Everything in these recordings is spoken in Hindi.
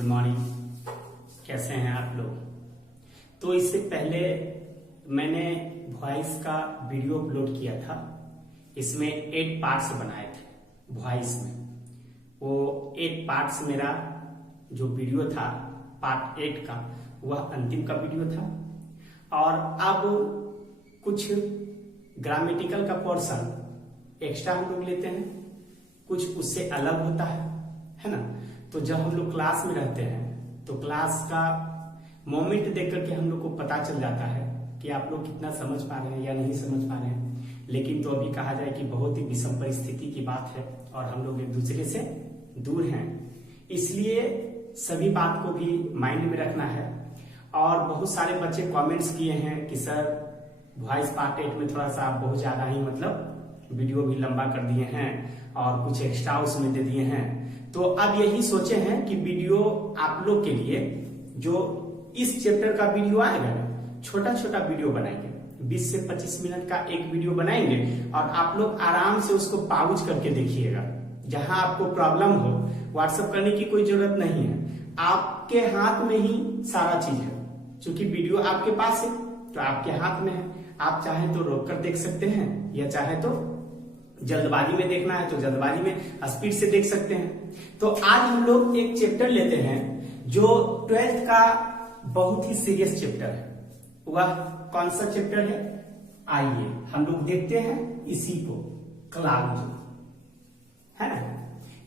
Good morning. कैसे हैं आप लोग? तो इससे पहले मैंने वॉइस का वीडियो अपलोड किया था। इसमें 8 पार्ट्स बनाए थे वॉइस में। वो 8 पार्ट्स मेरा जो वीडियो था पार्ट 8 का, वह अंतिम का वीडियो था। और अब कुछ ग्रामेटिकल का पोर्शन एक्स्ट्रा हम लोग लेते हैं, कुछ उससे अलग होता है ना। तो जब हम लोग क्लास में रहते हैं तो क्लास का मोमेंट देख करके हम लोग को पता चल जाता है कि आप लोग कितना समझ पा रहे हैं या नहीं समझ पा रहे हैं। लेकिन तो अभी कहा जाए कि बहुत ही विषम परिस्थिति की बात है और हम लोग एक दूसरे से दूर हैं, इसलिए सभी बात को भी माइंड में रखना है। और बहुत सारे बच्चे कमेंट्स किए हैं कि सर वॉइस पार्ट 8 में थोड़ा सा आप बहुत ज्यादा ही मतलब वीडियो भी लंबा कर दिए हैं और कुछ एक्स्ट्रा उसमें दे दिए हैं। तो अब यही सोचे हैं कि वीडियो आप लोग के लिए जो इस चैप्टर का वीडियो आएगा ना, छोटा छोटा वीडियो बनाएंगे, 20 से 25 मिनट का एक वीडियो बनाएंगे और आप लोग आराम से उसको पॉज करके देखिएगा। जहां आपको प्रॉब्लम हो व्हाट्सएप करने की कोई जरूरत नहीं है, आपके हाथ में ही सारा चीज है। क्योंकि वीडियो आपके पास है तो आपके हाथ में है। आप चाहे तो रोक कर देख सकते हैं या चाहे तो जल्दबाजी में देखना है तो जल्दबाजी में स्पीड से देख सकते हैं। तो आज हम लोग एक चैप्टर लेते हैं जो 12th का बहुत ही सीरियस चैप्टर है। वह कौन सा चैप्टर है? आइए हम लोग देखते हैं इसी को, क्लाउज, है ना।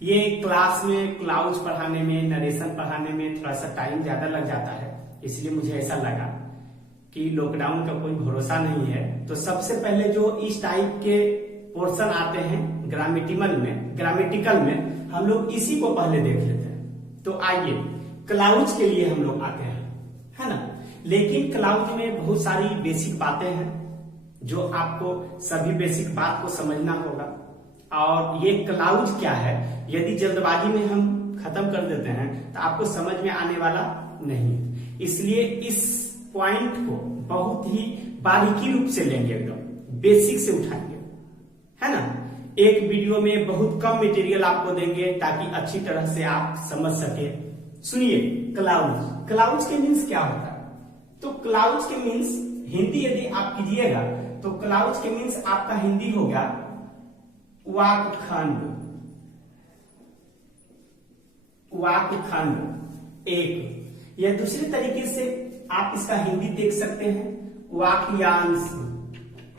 ये क्लास में क्लाउज पढ़ाने में, नरेशन पढ़ाने में थोड़ा सा टाइम ज्यादा लग जाता है, इसलिए मुझे ऐसा लगा कि लॉकडाउन का कोई भरोसा नहीं है। तो सबसे पहले जो इस टाइप के पोर्शन आते हैं ग्रामेटिकल में हम लोग इसी को पहले देख लेते हैं। तो आइए क्लाउज के लिए हम लोग आते हैं, है ना। लेकिन क्लाउज में बहुत सारी बेसिक बातें हैं जो आपको सभी बेसिक बात को समझना होगा। और ये क्लाउज क्या है, यदि जल्दबाजी में हम खत्म कर देते हैं तो आपको समझ में आने वाला नहीं। इसलिए इस पॉइंट को बहुत ही बारीकी रूप से लेंगे, एकदम बेसिक से उठाएंगे, है ना। एक वीडियो में बहुत कम मटेरियल आपको देंगे ताकि अच्छी तरह से आप समझ सके। सुनिए, क्लाउज के मीन्स क्या होता है? तो क्लाउज के मीन्स हिंदी यदि आप कीजिएगा तो क्लाउज के मीन्स आपका हिंदी हो गया वाक्खंड एक, या दूसरे तरीके से आप इसका हिंदी देख सकते हैं वाक्यांश।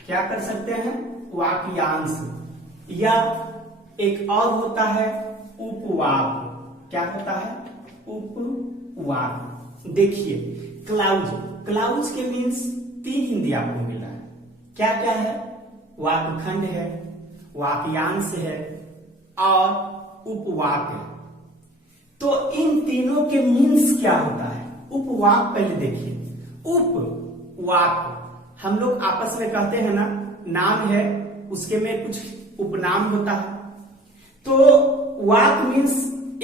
क्या कर सकते हैं? वाक्यांश। या एक और होता है उपवाक। क्या होता है? उपवाक। देखिए क्लाउज के मीन्स 3 हिंदी आपको मिला है। क्या क्या है? वाक्खंड है, वाक्यांश है और उपवाक है। तो इन तीनों के मीन्स क्या होता है? उपवाक पहले देखिए। उपवाक हम लोग आपस में कहते हैं ना, नाम है उसके में कुछ उपनाम होता है। तो वाक मीन्स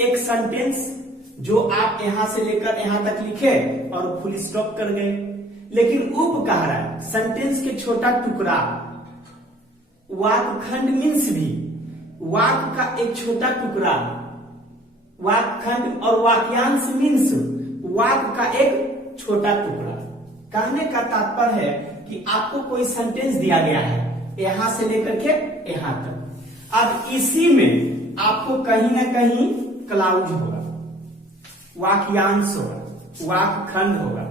एक सेंटेंस जो आप यहां से लेकर यहां तक लिखे और फुल स्टॉप कर गए। लेकिन उप कह रहा है सेंटेंस के छोटा टुकड़ा। वाक्खंड मीन्स भी वाक का एक छोटा टुकड़ा। वाक्खंड और वाक्यांश मीन्स वाक का एक छोटा टुकड़ा। कहने का तात्पर्य है कि आपको कोई सेंटेंस दिया गया है यहां से लेकर के यहां तक। अब इसी में आपको कहीं ना कहीं क्लाउज होगा, वाक्यांश होगा, वाक्खंड होगा,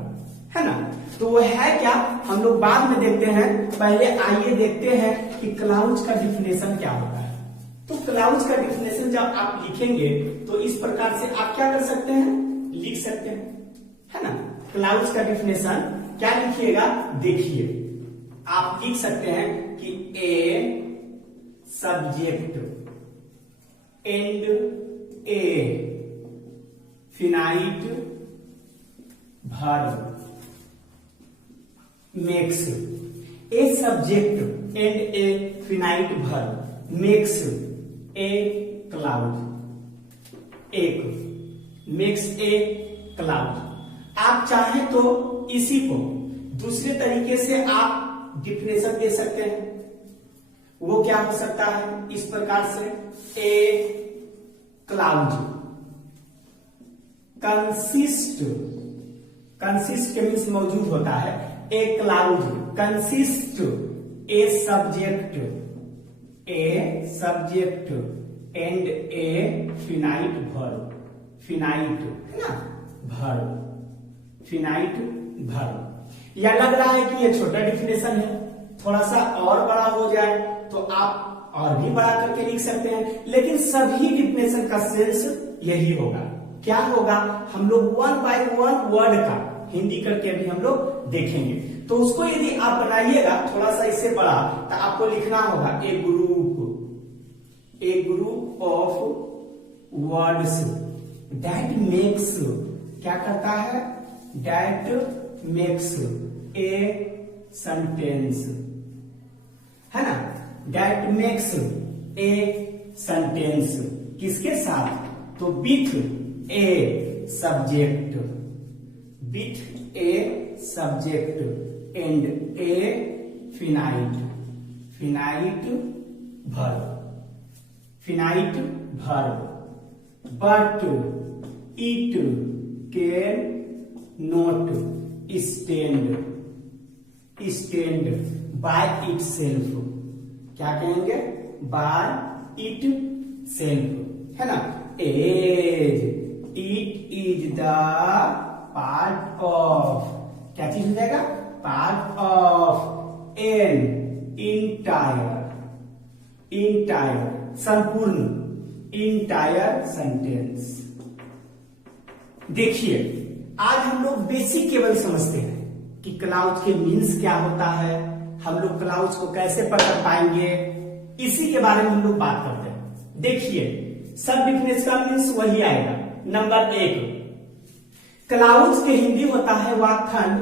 है ना। तो वो है क्या, हम लोग बाद में देखते हैं। पहले आइए देखते हैं कि क्लाउज का डिफिनेशन क्या होता है। तो क्लाउज का डिफिनेशन जब आप लिखेंगे तो इस प्रकार से आप क्या कर सकते हैं, लिख सकते हैं, है ना। क्लाउज का डिफिनेशन क्या लिखिएगा, देखिए आप लिख सकते हैं कि ए subject and a finite verb makes a subject and a finite verb makes a cloud. एक मेक्स ए क्लाउड। आप चाहें तो इसी को दूसरे तरीके से आप डिफिनेशन दे सकते हैं। वो क्या हो सकता है, इस प्रकार से ए क्लाउड कंसिस्ट, कंसिस्ट के मीन्स मौजूद होता है। ए cloud consist A subject and a finite verb, finite है ना वर्ब, फिनाइट वर्ब। या लग रहा है कि ये छोटा डिफिनेशन है, थोड़ा सा और बड़ा हो जाए तो आप और भी बड़ा करके लिख सकते हैं, लेकिन सभी डिफिनेशन का सेंस यही होगा। क्या होगा, हम लोग वन बाय वन वर्ड का हिंदी करके अभी हम लोग देखेंगे। तो उसको यदि आप बनाइएगा थोड़ा सा इससे बड़ा, तो आपको लिखना होगा a group of words that makes, क्या करता है, दैट मेक्स ए सेंटेंस, है ना, दैट मेक्स ए सेंटेंस। किसके साथ, तो with a subject, with a subject and a finite, finite verb, finite verb. But it can not stand, stand by itself, क्या कहेंगे, बाय इट सेल्फ, है ना। As it is the part of, क्या चीज हो जाएगा, part of an entire, entire संपूर्ण, इंटायर सेंटेंस। देखिए आज हम लोग बेसिक केवल समझते हैं कि क्लाउज के मीन्स क्या होता है, हम लोग क्लाउज को कैसे पकड़ पाएंगे, इसी के बारे में हम लोग बात करते हैं। देखिए सब डिफिनेशन का मीन्स वही आएगा। नंबर 1, क्लाउज के हिंदी होता है वाक्खंड,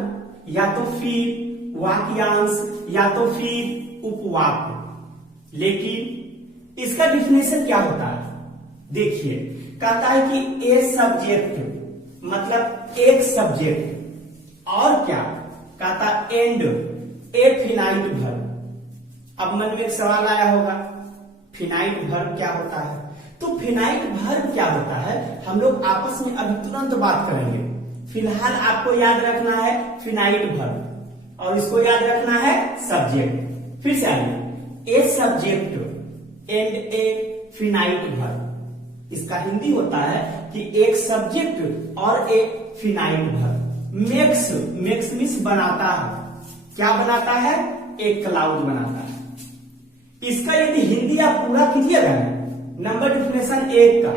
या तो फिर वाक्यांश, या तो फिर उपवाक्य। लेकिन इसका डिफिनेशन क्या होता है, देखिए कहता है कि ए सब्जेक्ट मतलब एक सब्जेक्ट, और क्या कहता, एंड ए फिनाइट वर्ब। अब मन में एक सवाल आया होगा, फिनाइट वर्ब क्या होता है, तो फिनाइट वर्ब क्या होता है हम लोग आपस में अभी तुरंत बात करेंगे। फिलहाल आपको याद रखना है फिनाइट वर्ब, और इसको याद रखना है सब्जेक्ट। फिर से आइए, ए subject and a finite verb, इसका हिंदी होता है कि एक सब्जेक्ट और एक finite verb. Makes, makes means बनाता है, क्या बनाता है, एक क्लाउड बनाता है। इसका यदि हिंदी आप पूरा कीजिएगा नंबर डिफिनेशन 1 का,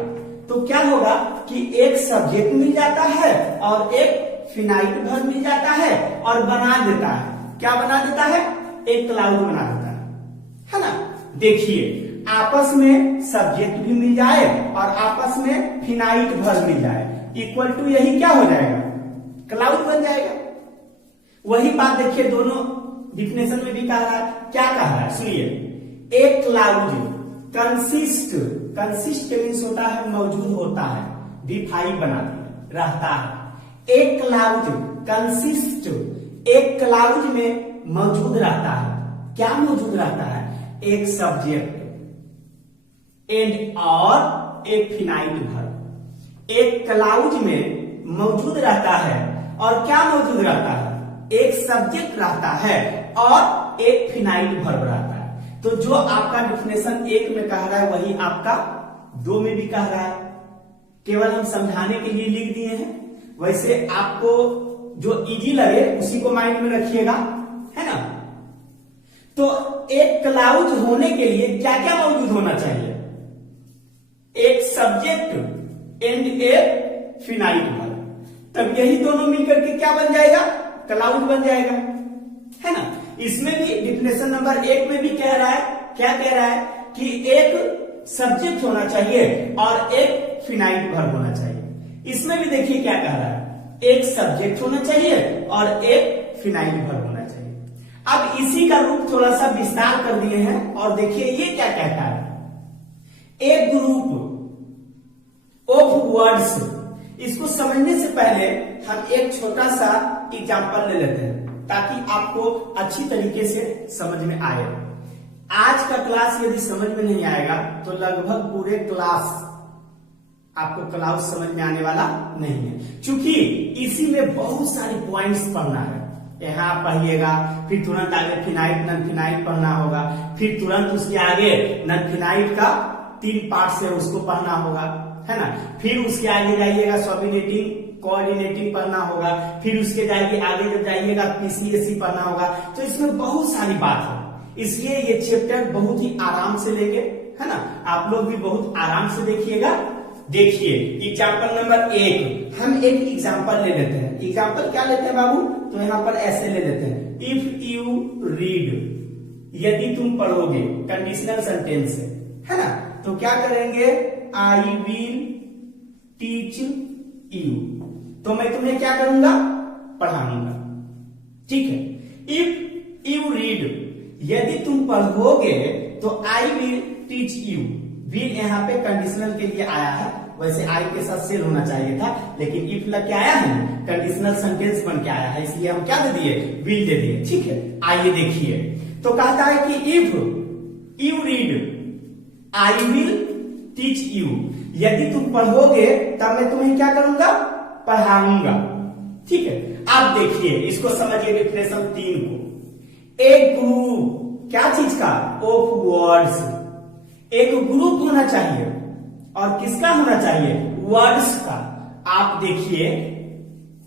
तो क्या होगा कि एक सब्जेक्ट मिल जाता है और एक फिनाइट वर्ब मिल जाता है, और बना देता है, क्या बना देता है, एक क्लाउड बना देता है ना। देखिए आपस में सब्जेक्ट भी मिल जाए और आपस में फिनाइट वर्ब मिल जाए, इक्वल टू यही क्या हो जाएगा, क्लाउड बन जाएगा। वही बात देखिए दोनों डिफिनेशन में भी कह रहा है, क्या कह रहा है सुनिए, एक क्लाउड कंसिस्ट, कंसिस्ट के मीन्स होता है मौजूद होता है, डिफाई बनाती रहता है। एक क्लाउड कंसिस्ट, एक क्लाउड में मौजूद रहता है, क्या मौजूद रहता है, एक सब्जेक्ट एंड और एक फिनाइट वर्ब। एक क्लाउड में मौजूद रहता है और क्या मौजूद रहता है, एक सब्जेक्ट रहता है और एक फिनाइट वर्ब रहता है। तो जो आपका डिफिनेशन 1 में कह रहा है वही आपका 2 में भी कह रहा है, केवल हम समझाने के लिए लिख दिए हैं। वैसे आपको जो इजी लगे उसी को माइंड में रखिएगा, है ना। तो एक क्लाउड होने के लिए क्या क्या मौजूद होना चाहिए, एक subject and a finite verb, तब यही दोनों मिलकर के क्या बन जाएगा, क्लाउड बन जाएगा, है ना। इसमें भी डिफिनेशन नंबर 1 में भी कह रहा है, क्या कह रहा है कि एक सब्जेक्ट होना चाहिए और एक फिनाइट वर्ब होना चाहिए। इसमें भी देखिए क्या कह रहा है, एक सब्जेक्ट होना चाहिए और एक फिनाइट वर्ब होना चाहिए। अब इसी का रूप थोड़ा सा विस्तार कर दिए हैं, और देखिए ये क्या कहता है, एक ग्रुप ऑफ वर्ड्स। इसको समझने से पहले हम एक छोटा सा एग्जांपल ले लेते हैं ताकि आपको अच्छी तरीके से समझ में आए। आज का क्लास यदि समझ में नहीं आएगा तो लगभग पूरे क्लास आपको क्लाउज समझ में आने वाला नहीं है, क्योंकि इसी में बहुत सारी पॉइंट्स पढ़ना है। यहाँ पढ़िएगा, फिर तुरंत आगे फिनाइट नन फिनाइट पढ़ना होगा, फिर तुरंत उसके आगे नन फिनाइट का 3 पार्ट है उसको पढ़ना होगा, है ना। फिर उसके आगे जाइएगा सॉबिनेटिंग कोऑर्डिनेटिंग पढ़ना होगा, फिर उसके आगे जब जाइएगा पीसीएससी पढ़ना होगा। तो इसमें बहुत सारी बात है, इसलिए ये चैप्टर बहुत ही आराम से लेंगे, है ना। आप लोग भी बहुत आराम से देखिएगा। देखिए एग्जाम्पल नंबर 1, हम एक एग्जाम्पल ले लेते हैं। एग्जाम्पल क्या लेते हैं बाबू, तो यहाँ पर ऐसे ले लेते हैं, इफ यू रीड, यदि तुम पढ़ोगे, कंडीशनल सेंटेंस है ना। तो क्या करेंगे, आई विल टीच यू, तो मैं तुम्हें क्या करूंगा, पढ़ाऊंगा, ठीक है। इफ यू रीड, यदि तुम पढ़ोगे, तो I will teach you, will यहाँ पे कंडीशनल के लिए आया है, वैसे आई के साथ सेल होना चाहिए था, लेकिन इफ लग के आया है, कंडीशनल सेंटेंस बन के आया है, इसलिए हम क्या दे दिए, विल दे दिए, ठीक है। आइए देखिए, तो कहता है कि if you read I will teach you, यदि तुम पढ़ोगे तब मैं तुम्हें क्या करूंगा, पढ़ाऊंगा, ठीक है। आप देखिए इसको समझिए, डिफिनेशन 3 को, एक ग्रुप क्या चीज का, ऑफ वर्ड्स, एक ग्रुप होना चाहिए, और किसका होना चाहिए, वर्ड्स का। आप देखिए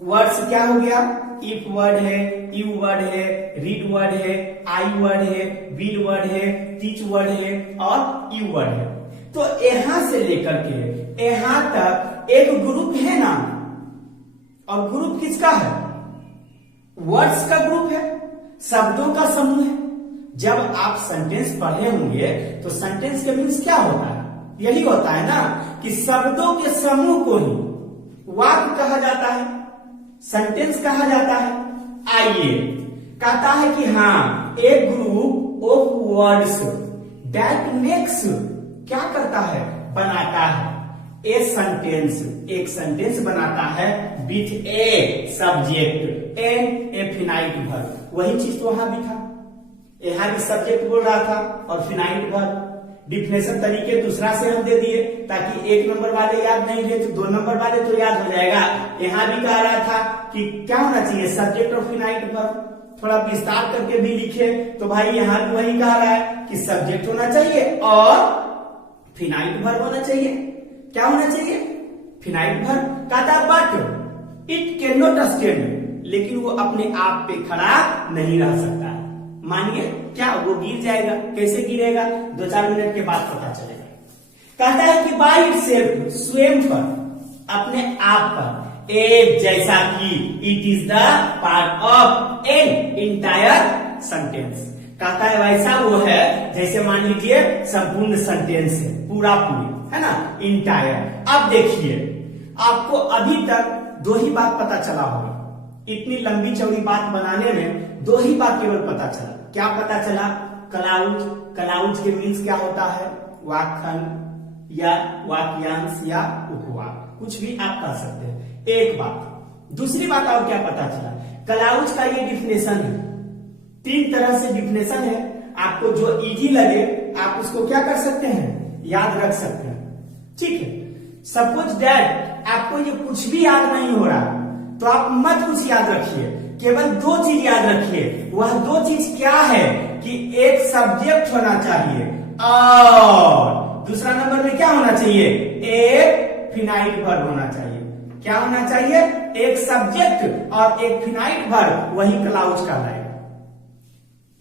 वर्ड्स क्या हो गया, इफ वर्ड है, यू वर्ड है, रीड वर्ड है, आई वर्ड है, विल वर्ड है, टीच वर्ड है और यू वर्ड है। तो यहां से लेकर के यहां तक एक ग्रुप है ना, और ग्रुप किसका है, वर्ड्स का ग्रुप है, शब्दों का समूह है। जब आप सेंटेंस पढ़े होंगे तो सेंटेंस के मीन्स क्या होता है, यही होता है ना कि शब्दों के समूह को ही वाक्य कहा जाता है, सेंटेंस कहा जाता है। आइए कहता है कि हाँ, एक group of words that makes, क्या करता है, बनाता है, ए सेंटेंस, एक सेंटेंस बनाता है with a subject and a finite verb. वही चीज तो वहां भी था, यहां भी सब्जेक्ट बोल रहा था और फिनाइट वर्ब। डिफिनेशन तरीके दूसरा से हम दे दिए ताकि 1 नंबर वाले याद नहीं रहे तो 2 नंबर वाले तो याद हो जाएगा। यहां भी कह रहा था कि क्या होना चाहिए, सब्जेक्ट और फिनाइट वर्ब। थोड़ा विस्तार करके भी लिखे तो भाई यहां भी वही कह रहा है कि सब्जेक्ट होना चाहिए और फिनाइट वर्ब होना चाहिए। क्या होना चाहिए, फिनाइट वर्ब। कहता but it can not stand, लेकिन वो अपने आप पे खड़ा नहीं रह सकता। मानिए क्या, वो गिर जाएगा। कैसे गिरेगा, 2-4 मिनट के बाद पता चलेगा। कहता है कि बाय इटसेल्फ, स्वयं पर, अपने आप पर, एक जैसा कि it is the part of an entire sentence. कहता है वैसा वो है जैसे मान लीजिए संपूर्ण सेंटेंस है, पूरा पूरी, है ना, इंटायर। अब देखिए आपको अभी तक 2 ही बात पता चला होगा, इतनी लंबी चौड़ी बात बनाने में 2 ही बात केवल पता चला। क्या पता चला, क्लाउज, क्लाउज के मीन्स क्या होता है, वाक्यखंड या वाक्यांश या उपवाक, कुछ भी आप कह सकते हैं। एक बात। दूसरी बात और क्या पता चला, क्लाउज का ये डिफिनेशन है, 3 तरह से डिफिनेशन है। आपको जो इजी लगे आप उसको क्या कर सकते हैं, याद रख सकते हैं, ठीक है। सपोज दैट आपको ये कुछ भी याद नहीं हो रहा तो आप मत कुछ याद रखिए, केवल 2 चीज याद रखिए। वह 2 चीज क्या है कि एक सब्जेक्ट होना चाहिए और दूसरा नंबर में क्या होना चाहिए, एक फिनाइट वर्ब होना चाहिए। क्या होना चाहिए, एक सब्जेक्ट और एक फिनाइट वर्ब, वही क्लाउज कहलाएगा।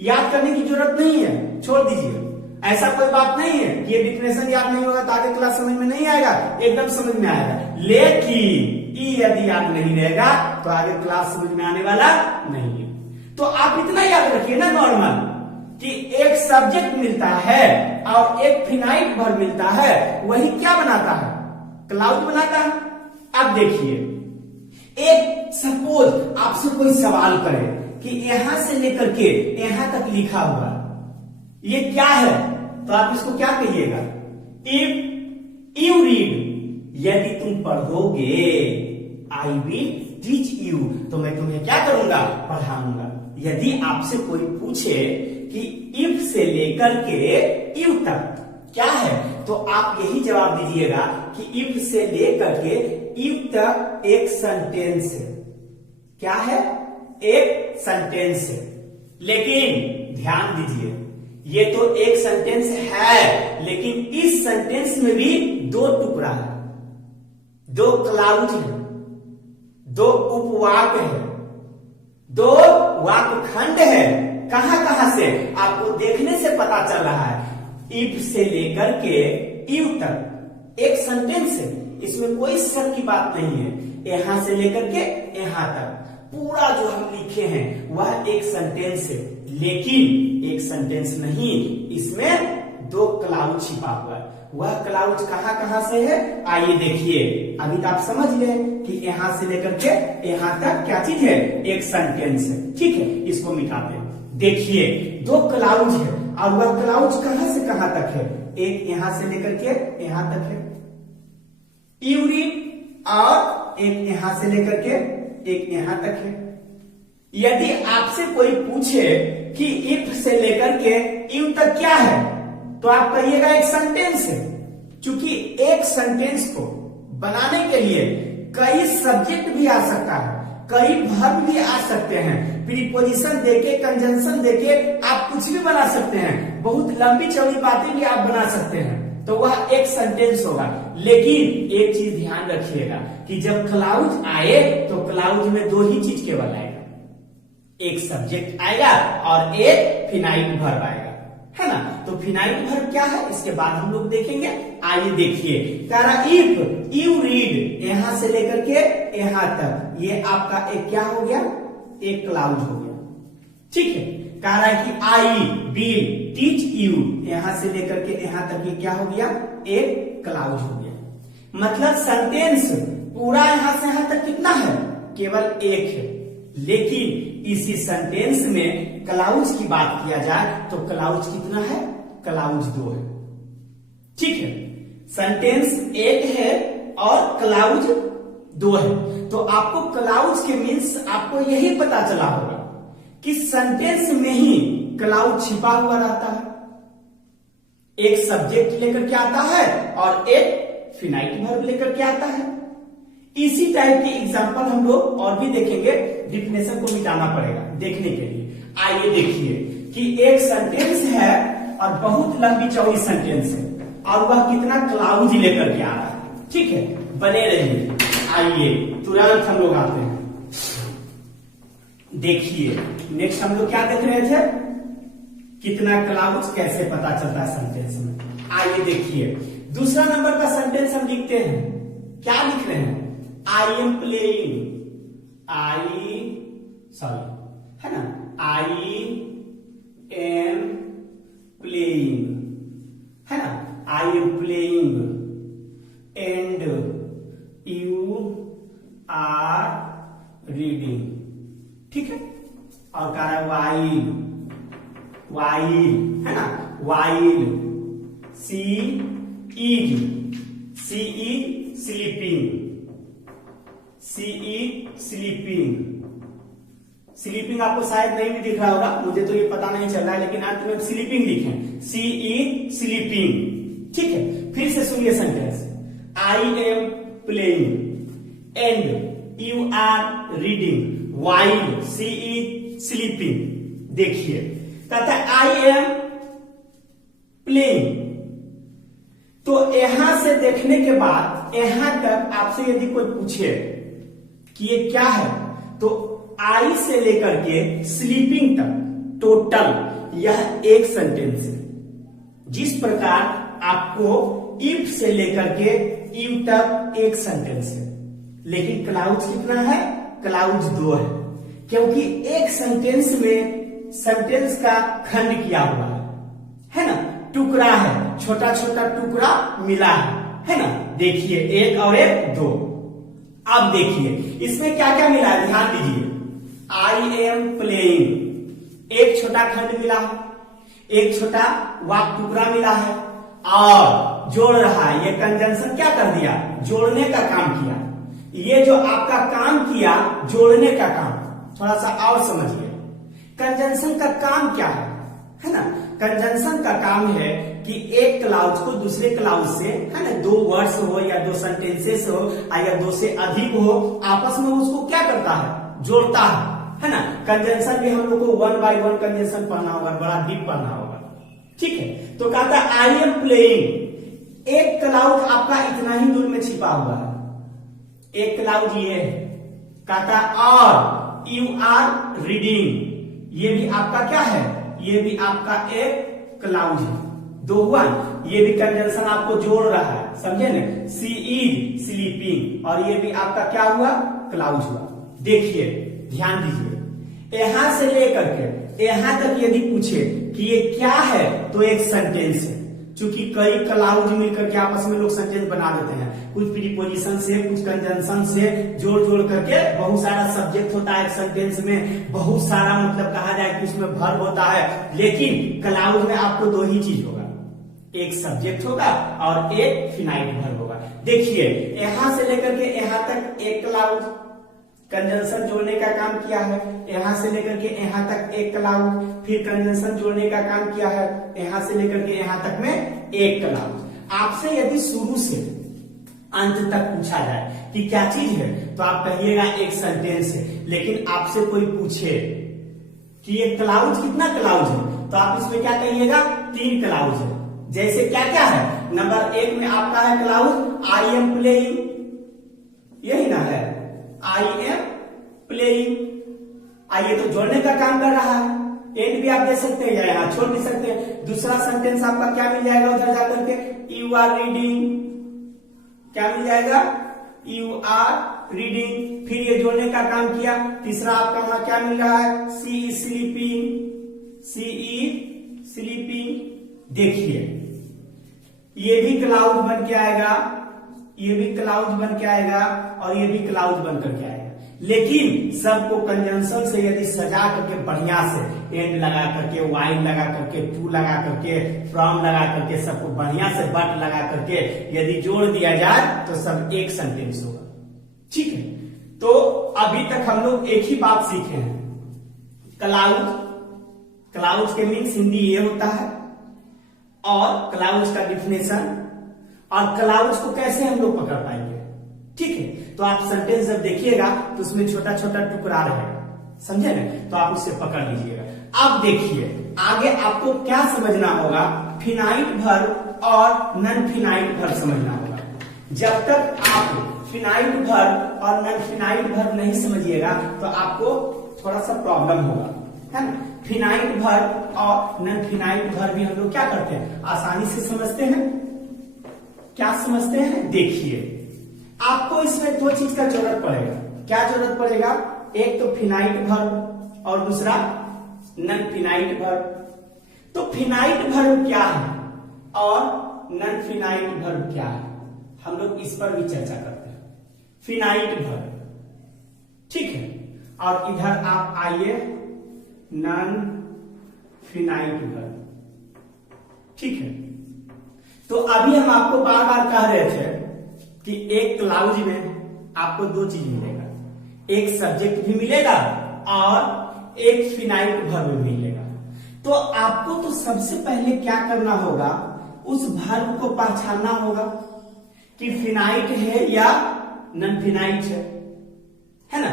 याद करने की जरूरत नहीं है, छोड़ दीजिए। ऐसा कोई बात नहीं है कि ये डिफिनेशन याद नहीं होगा तो आगे क्लास समझ में नहीं आएगा, एकदम समझ में आएगा। लेकिन यदि याद नहीं रहेगा तो आगे क्लास समझ में आने वाला नहीं है। तो आप इतना याद रखिए ना नॉर्मल, कि एक सब्जेक्ट मिलता है और एक फिनाइट वर्ब मिलता है, वही क्या बनाता है, क्लाउज बनाता है। अब देखिए, एक सपोज आपसे कोई सवाल करे कि यहां से लेकर के यहां तक लिखा हुआ ये क्या है, तो आप इसको क्या कहिएगा, इफ यू रीड, यदि तुम पढ़ोगे, आई विल टीच यू, तो मैं तुम्हें क्या करूंगा, पढ़ाऊंगा। यदि आपसे कोई पूछे कि इफ से लेकर के यू तक क्या है, तो आप यही जवाब दीजिएगा कि इफ से लेकर के इफ तक एक सेंटेंस है। क्या है? एक सेंटेंस है। लेकिन ध्यान दीजिए, ये तो एक सेंटेंस है, लेकिन इस सेंटेंस में भी दो टुकड़ा है, दो क्लाउज है, दो उपवाक है, दो वाक्यखंड है। कहां कहां से? आपको देखने से पता चल रहा है। इफ से लेकर के इव तक एक सेंटेंस है, इसमें कोई शक की बात नहीं है। यहां से लेकर के यहां तक पूरा जो हम लिखे हैं वह एक सेंटेंस है, लेकिन एक सेंटेंस नहीं, इसमें दो क्लाउज छिपा हुआ है। वह क्लाउज कहां कहां से है? आइए देखिए। अभी तो आप समझ गए कि यहां से लेकर के यहां तक क्या चीज है? एक सेंटेंस है। ठीक है, इसको मिटाते हैं। देखिए, दो क्लाउज है और वह क्लाउज कहां से कहां तक है? एक यहां से लेकर के यहां तक है, यू रीड, और एक यहां से लेकर के एक यहां तक है। यदि आपसे कोई पूछे कि इफ से लेकर के इव तक क्या है, तो आप कहिएगा एक सेंटेंस है। क्योंकि एक सेंटेंस को बनाने के लिए कई सब्जेक्ट भी आ सकता है, कई वर्ब भी आ सकते हैं, प्रीपोजिशन देके, कंजंक्शन देके आप कुछ भी बना सकते हैं, बहुत लंबी चौड़ी बातें भी आप बना सकते हैं, तो वह एक सेंटेंस होगा। लेकिन एक चीज ध्यान रखिएगा कि जब क्लाउज आए तो क्लाउज में दो ही चीज केवल आएगा, एक सब्जेक्ट आएगा और एक फिनाइट वर्ब आएगा, है ना। तो फिनाइट वर्ब क्या है इसके बाद हम लोग देखेंगे। आइए देखिए, इफ यू रीड, यहां से लेकर के यहां तक ये आपका एक क्या हो गया? एक क्लाउज हो गया। ठीक है, कह रहा है कि आई विल टीच यू, यहां से लेकर के यहां तक ये क्या हो गया? एक क्लाउज हो गया। मतलब सेंटेंस पूरा यहां से यहां तक कितना है? केवल एक है। लेकिन इसी सेंटेंस में क्लाउज की बात किया जाए तो क्लाउज कितना है? क्लाउज दो है। ठीक है, सेंटेंस एक है और क्लाउज दो है। तो आपको क्लाउज के मीन्स आपको यही पता चला होगा कि सेंटेंस में ही क्लाउज छिपा हुआ रहता है, एक सब्जेक्ट लेकर के आता है और एक फिनाइट वर्ब लेकर के आता है। इसी टाइप के एग्जांपल हम लोग और भी देखेंगे, डिफिनेशन को मिटाना पड़ेगा देखने के लिए। आइए देखिए कि एक सेंटेंस है और बहुत लंबी चौड़ी सेंटेंस है और वह कितना क्लाउज लेकर के आ रहा है। ठीक है, बने रहिए। आइए तुरंत हम लोग आते हैं। देखिए, नेक्स्ट हम लोग क्या देख रहे थे? कितना क्लाउज कैसे पता चलता है सेंटेंस में। आइए देखिए, दूसरा नंबर का सेंटेंस हम लिखते हैं। क्या लिख रहे हैं? आई एम प्लेइंग, है ना, आई एम प्लेइंग, है ना, I am playing and you are reading. ठीक है, और कह रहा है वाइल, है ना, while she is sleeping, sleeping आपको शायद नहीं भी दिख रहा होगा, मुझे तो ये पता नहीं चल रहा है, लेकिन अंत में स्लीपिंग लिखें, स्लीपिंग। ठीक है, फिर से सुनिए sentence. I am playing and you are reading while she is sleeping. देखिए, कहता है आई एम प्लेइंग। तो यहां से देखने के बाद यहां तक आपसे यदि कोई पूछे कि ये क्या है, तो आई से लेकर के स्लीपिंग तक टोटल यह एक सेंटेंस है। जिस प्रकार आपको इफ से लेकर के इव तक एक सेंटेंस है, लेकिन क्लाउज कितना है? क्लाउज दो है, क्योंकि एक सेंटेंस में सेंटेंस का खंड किया हुआ है ना, टुकड़ा है, छोटा छोटा टुकड़ा मिला है ना। देखिए, एक और एक दो। अब देखिए इसमें क्या क्या मिला है, ध्यान दीजिए। आई एम प्लेइंग, एक छोटा खंड मिला है, एक छोटा वाक टुकड़ा मिला है, और जोड़ रहा है। ये कंजंक्शन क्या कर दिया? जोड़ने का काम किया। ये जो आपका काम किया, जोड़ने का काम, थोड़ा सा और समझिए। कंजंक्शन का काम क्या है ना? कंजंक्शन का काम है कि एक क्लाउज को दूसरे क्लाउज से, है ना, दो वर्ड्स हो या दो सेंटेंसेस हो या दो से अधिक हो, आपस में उसको क्या करता है, जोड़ता है ना। कंजंक्शन भी हम लोग को 1 by 1 कंजंक्शन पढ़ना होगा, बड़ा डीप पढ़ना होगा, ठीक है। तो कहता है आई एम प्लेइंग, एक क्लाउड आपका इतना ही दूर में छिपा हुआ है, एक क्लाउड ये है, कहता और यू आर रीडिंग, ये भी आपका क्या है, ये भी आपका एक क्लाउड है, दो हुआ, ये भी कंजंक्शन आपको जोड़ रहा है, समझे ना, सी इज स्लीपिंग, और ये भी आपका क्या हुआ, क्लाउड हुआ। देखिए ध्यान दीजिए, यहां से लेकर के यहां तक यदि पूछे कि ये क्या है तो एक सेंटेंस है, क्योंकि कई क्लाउड मिलकर के आपस में लोग सेंटेंस बना देते हैं, कुछ प्रीपोजिशन से, कुछ कंजंक्शन से जोड़ जोड़ करके बहुत सारा सब्जेक्ट होता है एक सेंटेंस में, बहुत सारा मतलब कहा जाए कि उसमें वर्ब होता है, लेकिन क्लाउड में आपको दो ही चीज होगा, एक सब्जेक्ट होगा और एक फिनाइट वर्ब होगा। देखिए यहां से लेकर के यहां तक एक क्लाउड कंजंक्शन जोड़ने का काम किया है, यहां से लेकर के यहां तक एक क्लाउड, फिर कंजंक्शन जोड़ने का काम किया है, यहां से लेकर के यहां तक में एक क्लाउड। आपसे यदि शुरू से अंत तक पूछा जाए कि क्या चीज है, तो आप कहिएगा एक सेंटेंस है, लेकिन आपसे कोई पूछे कि ये क्लाउड कितना क्लाउड है, तो आप इसमें क्या कहिएगा, 3 क्लाउड है। जैसे क्या क्या है, नंबर 1 में आपका है क्लाउड आई एम प्लेइंग, यही ना है, आई एम प्लेइंग, आइए तो जोड़ने का काम कर रहा है, एंड भी आप दे सकते हैं या यहां छोड़ भी सकते हैं। दूसरा सेंटेंस आपका क्या मिल जाएगा उधर जाकर के, यू आर रीडिंग, क्या मिल जाएगा, यू आर रीडिंग, फिर ये जोड़ने का काम किया। तीसरा आपका वहां क्या मिल रहा है, she is sleeping, she is sleeping. देखिए ये भी क्लाउड बन के आएगा, ये भी क्लाउड बन के आएगा और ये भी क्लाउड बन करके आएगा, लेकिन सबको कंजंक्शन से यदि सजा करके बढ़िया से एंड लगा करके, वाइल लगा करके, टू लगा करके, फ्रॉम लगा करके, सबको बढ़िया से बट लगा करके यदि जोड़ दिया जाए तो सब एक सेंटेंस होगा, ठीक है। तो अभी तक हम लोग एक ही बात सीखे हैं, क्लाउड, क्लाउड के मीन्स हिंदी ये होता है, और क्लाउड का डिफिनेशन, और क्लाउड्स को कैसे हम लोग पकड़ पाएंगे, ठीक है। तो आप सेंटेंस जब देखिएगा तो उसमें छोटा छोटा टुकड़ा रहेगा, समझे ना, तो आप उससे पकड़ लीजिएगा। अब देखिए आगे आपको क्या समझना होगा, फिनाइट वर्ब और नॉन फिनाइट वर्ब समझना होगा। जब तक आप फिनाइट वर्ब और नॉन फिनाइट वर्ब नहीं समझिएगा तो आपको थोड़ा सा प्रॉब्लम होगा, है ना। फिनाइट वर्ब और नॉन फिनाइट वर्ब भी हम लोग क्या करते हैं, आसानी से समझते हैं। क्या समझते हैं, देखिए आपको इसमें 2 चीज का जरूरत पड़ेगा। क्या जरूरत पड़ेगा, एक तो फिनाइट वर्ब और दूसरा नॉन फिनाइट वर्ब। तो फिनाइट वर्ब क्या है और नॉन फिनाइट वर्ब क्या है, हम लोग इस पर भी चर्चा करते हैं। फिनाइट वर्ब, ठीक है, और इधर आप आइए नॉन फिनाइट वर्ब, ठीक है। तो अभी हम आपको बार बार कह रहे थे कि एक क्लाउज में आपको 2 चीज मिलेगा, एक सब्जेक्ट भी मिलेगा और एक फिनाइट वर्ब भी मिलेगा। तो आपको तो सबसे पहले क्या करना होगा, उस वर्ब को पहचानना होगा कि फिनाइट है या नॉन फिनाइट है ना,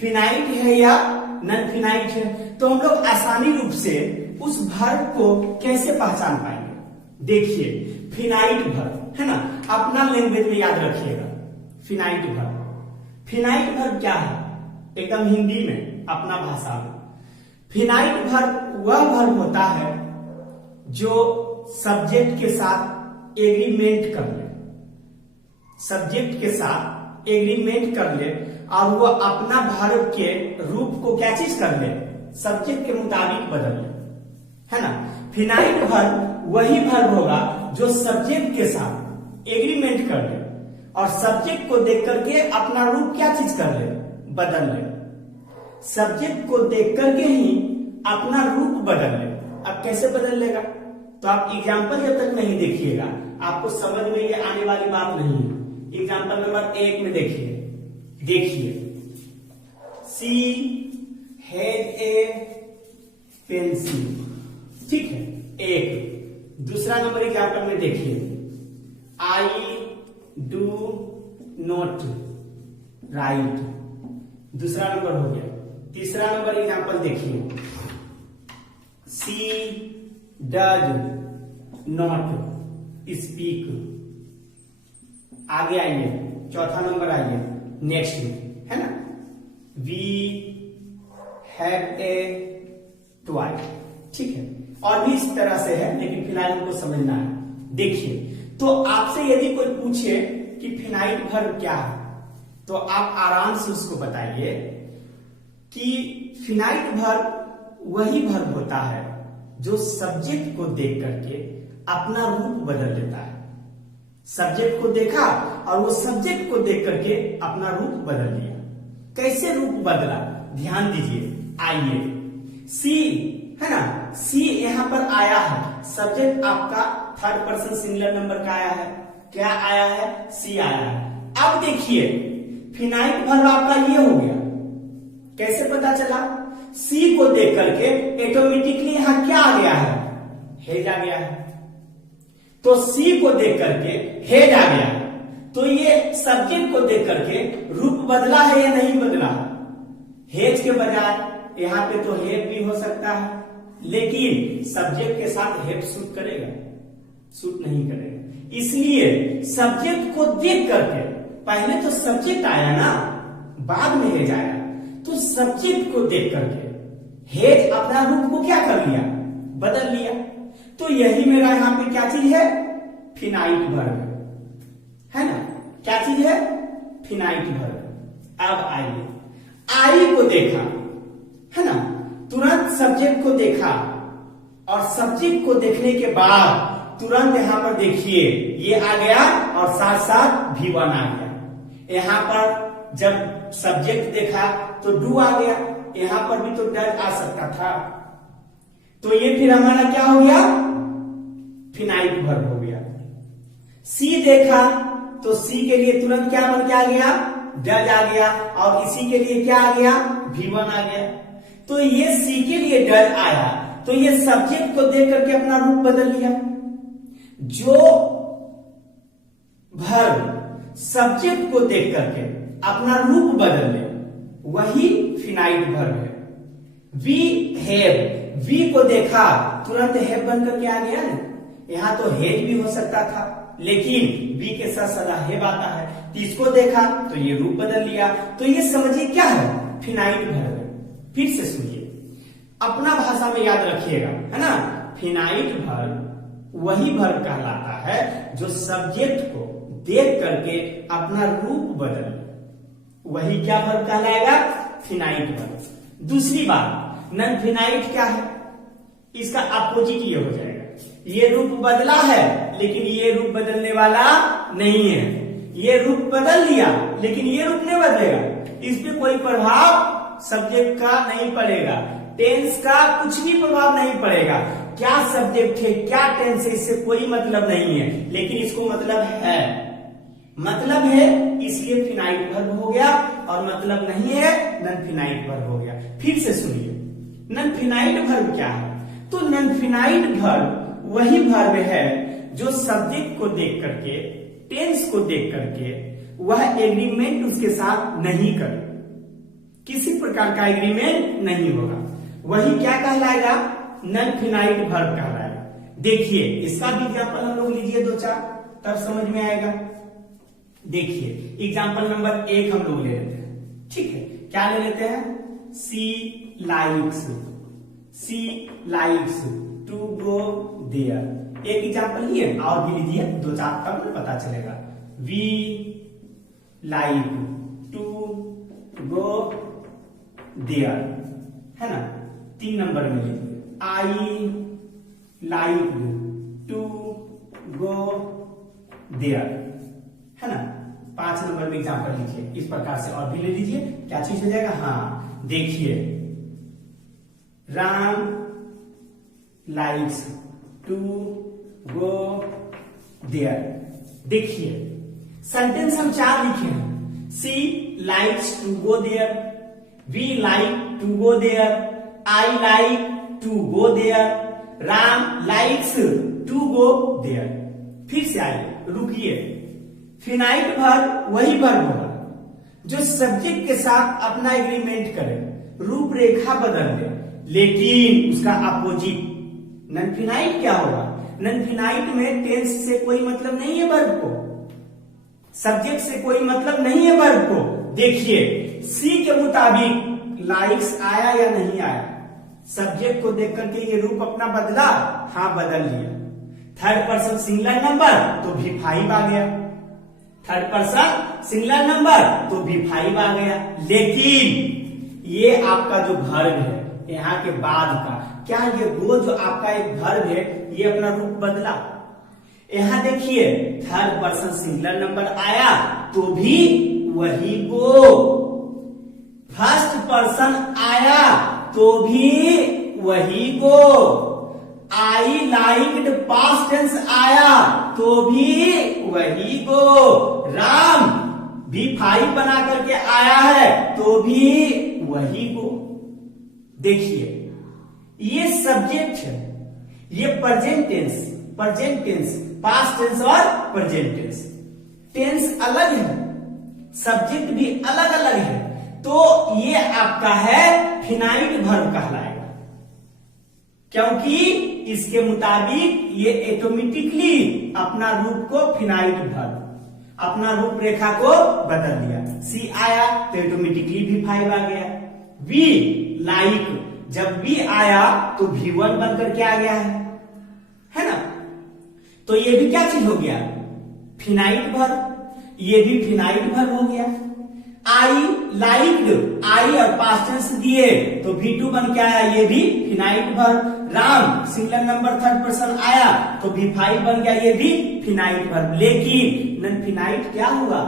फिनाइट है या नॉन फिनाइट है। तो हम लोग आसानी रूप से उस वर्ब को कैसे पहचान पाएंगे, देखिए फिनाइट वर्ब है ना, अपना लैंग्वेज में याद रखिएगा। फिनाइट वर्ब, फिनाइट वर्ब क्या है, एकदम हिंदी में अपना भाषा में, फिनाइट वर्ब वह वर्ब होता है जो सब्जेक्ट के साथ एग्रीमेंट कर ले, सब्जेक्ट के साथ एग्रीमेंट कर ले और वो अपना वर्ब के रूप को क्या चीज कर ले, सब्जेक्ट के मुताबिक बदल ले, है ना। फिनाइट वर्ब वही वर्ब होगा जो सब्जेक्ट के साथ एग्रीमेंट कर ले और सब्जेक्ट को देख करके अपना रूप क्या चीज कर ले, बदल ले, सब्जेक्ट को देख करके ही अपना रूप बदल ले। अब कैसे बदल लेगा, तो आप एग्जाम्पल जब तक नहीं देखिएगा आपको समझ में ये आने वाली बात नहीं है। एग्जाम्पल नंबर 1 में देखिए, सी हैज ए पेंसिल, ठीक है, एक दूसरा नंबर एग्जाम्पल में देखिए, आई डू नॉट राइट, दूसरा नंबर हो गया। तीसरा नंबर एग्जाम्पल देखिए, सी डज नॉट स्पीक। आगे आइए, चौथा नंबर आइए नेक्स्ट में, है ना, वी हैव ए टॉय। ठीक है, और भी इस तरह से है, लेकिन फिलहाल हमको समझना है। देखिए, तो आपसे यदि कोई पूछे कि फिनाइट वर्ब क्या है, तो आप आराम से उसको बताइए कि फिनाइट वर्ब वही वर्ब होता है जो सब्जेक्ट को देख करके अपना रूप बदल लेता है। सब्जेक्ट को देखा और वो सब्जेक्ट को देख करके अपना रूप बदल लिया। कैसे रूप बदला, ध्यान दीजिए। आइए, सी है ना, सी यहां पर आया है, सब्जेक्ट आपका थर्ड पर्सन सिंगुलर नंबर का आया है। क्या आया है, सी आया है। अब देखिए, फिनाइट वर्ब आपका ये हो गया। कैसे पता चला, सी को देख करके ऑटोमेटिकली यहां क्या आ गया है, हेज आ गया है। तो सी को देख करके हेड आ गया, तो ये सब्जेक्ट को देख करके रूप बदला है या नहीं बदला? हेज के बजाय यहां पे तो हेड भी हो सकता है, लेकिन सब्जेक्ट के साथ हेड सूट करेगा, सूट नहीं करेगा। इसलिए सब्जेक्ट को देख करके, पहले तो सब्जेक्ट आया ना, बाद में हेज आया, तो सब्जेक्ट को देख करके हेज अपना रूप को क्या कर लिया, बदल लिया। तो यही मेरा यहां पे क्या चीज है, फिनाइट वर्ब है ना। क्या चीज है, फिनाइट वर्ब। अब आइए, आई को देखा है ना, तुरंत सब्जेक्ट को देखा, और सब्जेक्ट को देखने के बाद तुरंत यहां पर देखिए ये आ गया और साथ साथ भी वन आ गया। यहां पर जब सब्जेक्ट देखा तो डू आ गया, यहां पर भी तो डज आ सकता था। तो ये फिर हमारा क्या हो गया, फिनाइट वर्ब हो गया। सी देखा तो सी के लिए तुरंत क्या बन के आ गया, डज आ गया, और इसी के लिए क्या आ गया, भी वन आ गया। तो ये सी के लिए डज आया, तो ये सब्जेक्ट को देख करके अपना रूप बदल लिया। जो वर्ब सब्जेक्ट को देख करके अपना रूप बदल ले, वही फिनाइट वर्ब है। वी हैव, वी को देखा तुरंत हैव बन करके आ गया ना, यहां तो हेज भी हो सकता था, लेकिन वी के साथ सदा हैव आता है। तो इसको देखा तो ये रूप बदल लिया। तो ये समझिए क्या है, फिनाइट वर्ब है। फिर से सुनिए, अपना भाषा में याद रखिएगा, है ना। फिनाइट वर्ब वही वर्ब कहलाता है जो सब्जेक्ट को देख करके अपना रूप बदल, वही क्या वर्ब कहलाएगा, फिनाइट वर्ब। दूसरी बात, नॉन फिनाइट क्या है, इसका अपोजिट ये हो जाएगा। ये रूप बदला है, लेकिन ये रूप बदलने वाला नहीं है। ये रूप बदल लिया, लेकिन ये रूप नहीं बदलेगा। इस पे कोई प्रभाव सब्जेक्ट का नहीं पड़ेगा, टेंस का कुछ भी प्रभाव नहीं पड़ेगा। क्या सब्जेक्ट है, क्या टेंस है, इससे कोई मतलब नहीं है, लेकिन इसको मतलब है, मतलब है, इसलिए फिनाइट वर्ब हो गया, और मतलब नहीं है, नॉन फिनाइट वर्ब हो गया। फिर से सुनिए, नॉन फिनाइट वर्ब क्या है, तो नॉन फिनाइट वर्ब वही वर्ब है जो सब्जेक्ट को देख करके, टेंस को देख करके वह एग्रीमेंट उसके साथ नहीं करे, किसी प्रकार का एग्रीमेंट नहीं होगा, वही क्या कहलाएगा, नॉन फिनाइट वर्ब कहलाएगा। देखिए, इसका भी एग्जाम्पल हम लोग लीजिए दो चार, तब समझ में आएगा। देखिए, एग्जाम्पल नंबर 1 हम लोग ले लेते हैं, ठीक है। क्या ले लेते हैं, she likes to go there. एक एग्जाम्पल लिए, और भी लीजिए दो चार, तब ना पता चलेगा। We like to go there, है ना। 3 नंबर में लीजिए, I like to go there, है ना। 5 नंबर में एग्जाम्पल लीजिए, इस प्रकार से और भी ले लीजिए। क्या चीज हो जाएगा, हाँ देखिए, Ram likes to go there. देखिए, सेंटेंस हम 4 लिखे हैं, she likes to go there, we like to go there, I like to go there, Ram likes to go there. फिर से आइए, रुकिए। फिनाइट वर्ब वही वर्ब होगा जो सब्जेक्ट के साथ अपना एग्रीमेंट करे, रूपरेखा बदल दे, लेकिन उसका अपोजिट। नॉन फिनाइट क्या होगा? नॉन फिनाइट में टेंस से कोई मतलब नहीं है वर्ब को, सब्जेक्ट से कोई मतलब नहीं है वर्ब को। देखिए, सी के मुताबिक लाइक्स आया या नहीं आया? सब्जेक्ट को देख करके ये रूप अपना बदला? हाँ, बदल लिया। थर्ड पर्सन सिंगुलर नंबर तो भी 5 आ गया, थर्ड पर्सन सिंगुलर नंबर तो भी 5 आ गया। लेकिन ये आपका जो वर्ब है यहाँ के बाद का, क्या ये वो जो आपका एक वर्ब है ये अपना रूप बदला? यहाँ देखिए, थर्ड पर्सन सिंगुलर नंबर आया तो भी वही गो, फर्स्ट पर्सन आया तो भी वही गो, आई लाइक्ड पास्ट टेंस आया तो भी वही गो, राम भी 5 बना करके आया है तो भी वही गो। देखिए, ये सब्जेक्ट है, ये प्रेजेंट टेंस, पास्ट टेंस और प्रेजेंट टेंस। टेंस अलग है, सब्जेक्ट भी अलग अलग है, तो ये आपका है फिनाइट वर्ब कहलाएगा, क्योंकि इसके मुताबिक ये ऑटोमेटिकली अपना रूप को फिनाइट वर्ब, अपना रूपरेखा को बदल दिया। सी आया तो ऑटोमेटिकली भी 5 आ गया। वी लाइक, जब वी आया तो V1 बनकर के आ गया है ना? तो ये भी क्या चीज हो गया? Finite verb. ये भी फिनाइट वर्ब हो गया। आई लाइक्ड, आई और पास्ट टेंस दिए तो V2 बन के आया, ये भी finite verb. Ram singular number third person आया तो V5 बन गया, ये भी फिनाइट वर्ब। लेकिन नॉन फिनाइट क्या हुआ?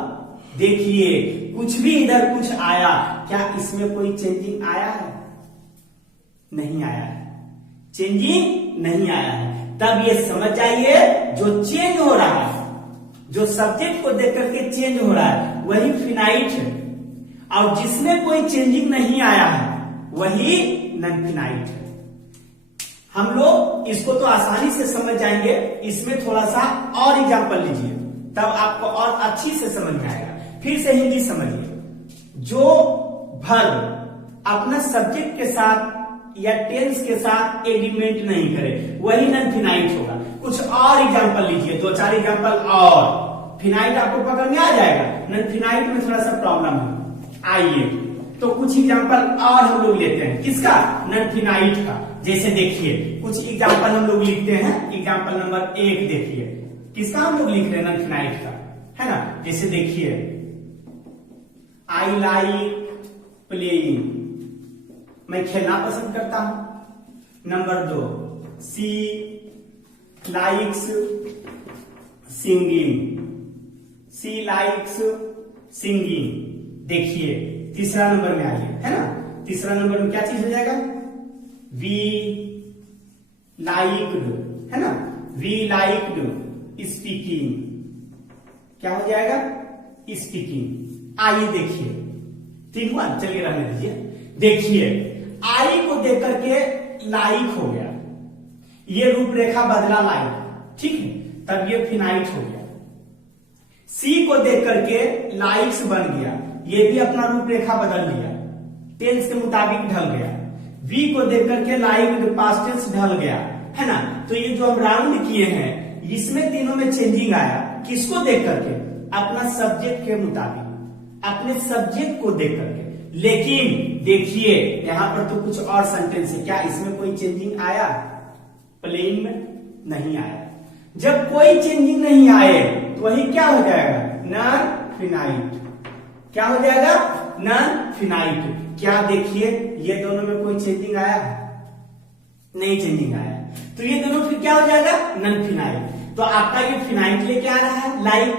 देखिए, कुछ भी इधर कुछ आया, क्या इसमें कोई चेंजिंग आया है? नहीं आया है, चेंजिंग नहीं आया है। तब ये समझ जाइए, जो चेंज हो रहा है, जो सब्जेक्ट को देख करके चेंज हो रहा है वही फिनाइट है, और जिसमें कोई चेंजिंग नहीं आया है वही नॉन फिनाइट है। हम लोग इसको तो आसानी से समझ जाएंगे, इसमें थोड़ा सा और एग्जांपल लीजिए, तब आपको और अच्छी से समझ में आएगा। फिर से हिंदी समझिए। जो वर्ब अपना सब्जेक्ट के साथ या टेंस के साथ एग्रीमेंट नहीं करे वही नॉन फिनाइट होगा। कुछ और एग्जांपल लीजिए, 2-4 एग्जांपल और, फिनाइट आपको पकड़ में आ जाएगा। नॉन फिनाइट में थोड़ा सा प्रॉब्लम है। आइए तो कुछ एग्जांपल और हम लोग लेते हैं, किसका? नॉन फिनाइट का। जैसे देखिए, कुछ एग्जांपल हम लोग लिखते हैं। एग्जांपल नंबर 1 देखिए, किसका हम लोग लिख रहे हैं? नॉन फिनाइट का, है ना? जैसे देखिए, आई लाइक प्लेइंग, मैं खेलना पसंद करता हूं। नंबर 2, सी लाइक्स सिंगिंग, सी लाइक्स सिंगिंग। देखिए, तीसरा नंबर में आइए, है ना? तीसरा नंबर में क्या चीज हो जाएगा? वी लाइक्ड, है ना? वी लाइक्ड स्पीकिंग, क्या हो जाएगा? स्पीकिंग। आइए देखिए, 3 हुआ, चलिए रहने दीजिए। देखिए, आई को देख करके लाइक हो गया, ये रूपरेखा बदला लाइक, ठीक है, तब ये फिनाइट हो गया। सी को देख करके लाइक्स बन गया, ये भी अपना रूपरेखा बदल लिया, टेंस के मुताबिक ढल गया। वी को देख करके लाइक पास्ट टेंस ढल गया, है ना? तो ये जो हम राउंड किए हैं, इसमें तीनों में चेंजिंग आया। किसको देख करके? अपना सब्जेक्ट के मुताबिक, अपने सब्जेक्ट को देख करके। लेकिन देखिए, यहां पर तो कुछ और सेंटेंस है, क्या इसमें कोई चेंजिंग आया? प्लेन में नहीं आया। जब कोई चेंजिंग नहीं आए तो वही क्या हो जाएगा? Non finite. क्या हो जाएगा? Non finite. क्या देखिए, ये दोनों में कोई चेंजिंग आया? नहीं चेंजिंग आया, तो ये दोनों फिर क्या हो जाएगा? Non finite. तो आपका ये फिनाइट लेके आ रहा है लाइक,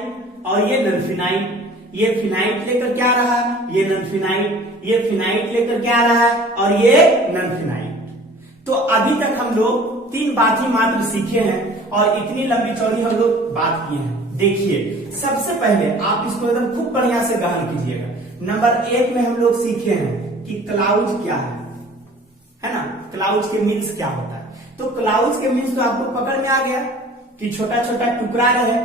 और ये नॉन फिनाइट। ये फिनाइट लेकर क्या आ रहा है? ये नॉन फिनाइट। ये फिनाइट लेकर क्या आ रहा है? और ये नॉन फिनाइट। तो अभी तक हम लोग 3 बात ही मात्र सीखे हैं, और इतनी लंबी चौड़ी हम लोग बात किए हैं। देखिए, सबसे पहले आप इसको एकदम खूब बढ़िया से गहन कीजिएगा। नंबर 1 में हम लोग सीखे हैं कि क्लाउज क्या है ना? क्लाउज के मीन्स क्या होता है? तो क्लाउज के मीन्स तो आपको पकड़ में आ गया कि छोटा छोटा टुकड़ा रहे।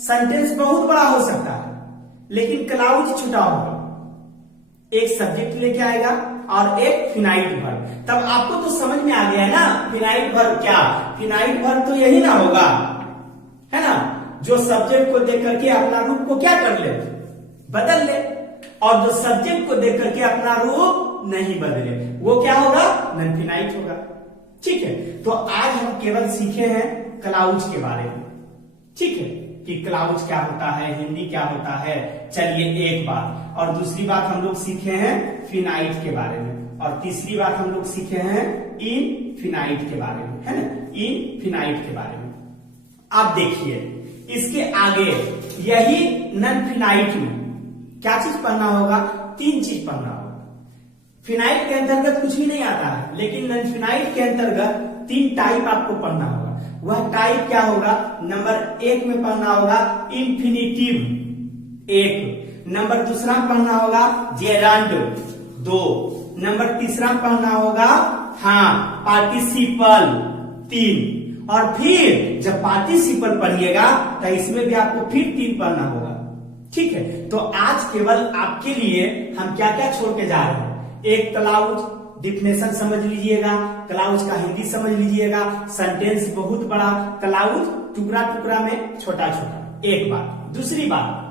सेंटेंस बहुत बड़ा हो सकता है लेकिन क्लाउज छोटा होगा। एक सब्जेक्ट लेके आएगा और एक फिनाइट वर्ब। तब आपको तो समझ में आ गया ना फिनाइट वर्ब क्या। फिनाइट वर्ब तो यही ना होगा, है ना, जो सब्जेक्ट को देख करके अपना रूप को क्या कर ले, बदल ले, और जो सब्जेक्ट को देख करके अपना रूप नहीं बदले वो क्या होगा, नॉन फिनाइट होगा। ठीक है, तो आज हम केवल सीखे हैं क्लाउज के बारे में। ठीक है, कि क्लाउज क्या होता है, हिंदी क्या होता है। चलिए एक बात, और दूसरी बात हम लोग सीखे हैं फिनाइट के बारे में, और तीसरी बात हम लोग सीखे हैं इनफिनाइट के बारे में, है ना, इनफिनाइट के बारे में। अब देखिए इसके आगे यही नॉन फिनाइट में क्या चीज पढ़ना होगा, तीन चीज पढ़ना होगा। फिनाइट के अंतर्गत कुछ भी नहीं आता है, लेकिन नॉन फिनाइट के अंतर्गत तीन टाइप आपको पढ़ना होगा। वह टाइप क्या होगा, नंबर एक में पढ़ना होगा इंफिनिटिव एक, नंबर दूसरा पढ़ना होगा जेरंड दो, नंबर तीसरा पढ़ना होगा पार्टिसिपल तीन, और फिर जब पार्टिसिपल पढ़िएगा तो इसमें भी आपको फिर तीन पढ़ना होगा। ठीक है, तो आज केवल आपके लिए हम क्या क्या छोड़ के जा रहे हैं। एक क्लाउज डिफिनेशन समझ लीजिएगा, क्लाउज का हिंदी समझ लीजिएगा, सेंटेंस बहुत बड़ा, क्लाउज टुकड़ा टुकड़ा में छोटा छोटा, एक बात। दूसरी बात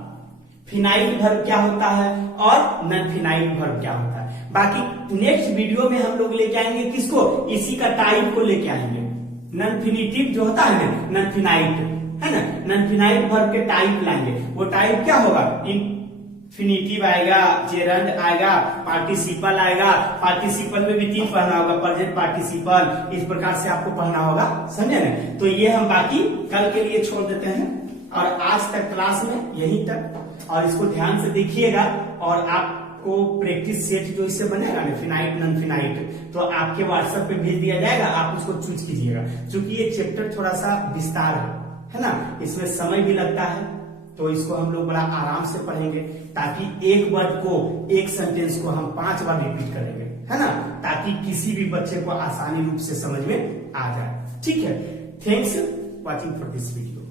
फिनाइट वर्ब क्या होता है और नॉन फिनाइट वर्ब क्या होता है। बाकी नेक्स्ट वीडियो में हम लोग लेके आएंगे किसको, इसी का टाइप को लेके आएंगे। नॉन फिनिटिव जो होता है ना, नॉन फिनाइट है ना, नॉन फिनाइट वर्ब के टाइप लाएंगे। वो टाइप क्या होगा, इनफिनिटिव आएगा, जेरंड आएगा, पार्टिसिपल आएगा। पार्टिसिपल में भी तीन पढ़ना होगा, प्रेजेंट पार्टिसिपल, इस प्रकार से आपको पढ़ना होगा, समझे ना। तो ये हम बाकी कल के लिए छोड़ देते हैं, और आज तक क्लास में यहीं तक, और इसको ध्यान से देखिएगा। और आपको प्रैक्टिस सेट जो इससे बनेगा ना, फिनाइट नॉन फिनाइट, तो आपके व्हाट्सएप पे भेज दिया जाएगा, आप उसको चूज कीजिएगा। क्योंकि ये चैप्टर थोड़ा सा विस्तार है ना, इसमें समय भी लगता है, तो इसको हम लोग बड़ा आराम से पढ़ेंगे, ताकि एक वर्ड को, एक सेंटेंस को हम 5 बार रिपीट करेंगे, है ना, ताकि किसी भी बच्चे को आसानी रूप से समझ में आ जाए। ठीक है, thanks watching for this video.